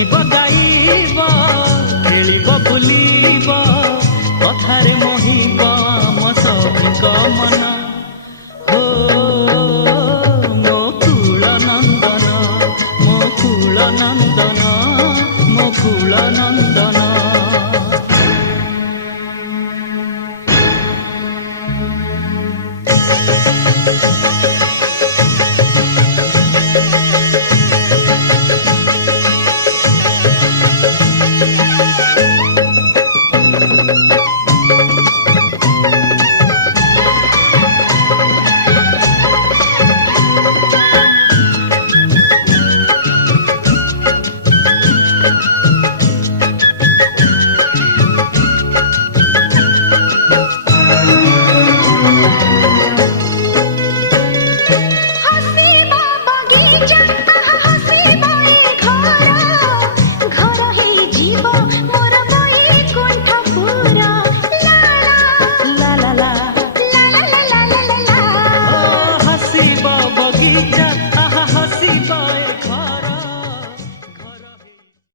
नाचिब गाइब खेलिब बुलिब कथारे मोहिब आम सबुक मन हो मो कुल नंदन मो कुल नंदन मो कुल नंदन।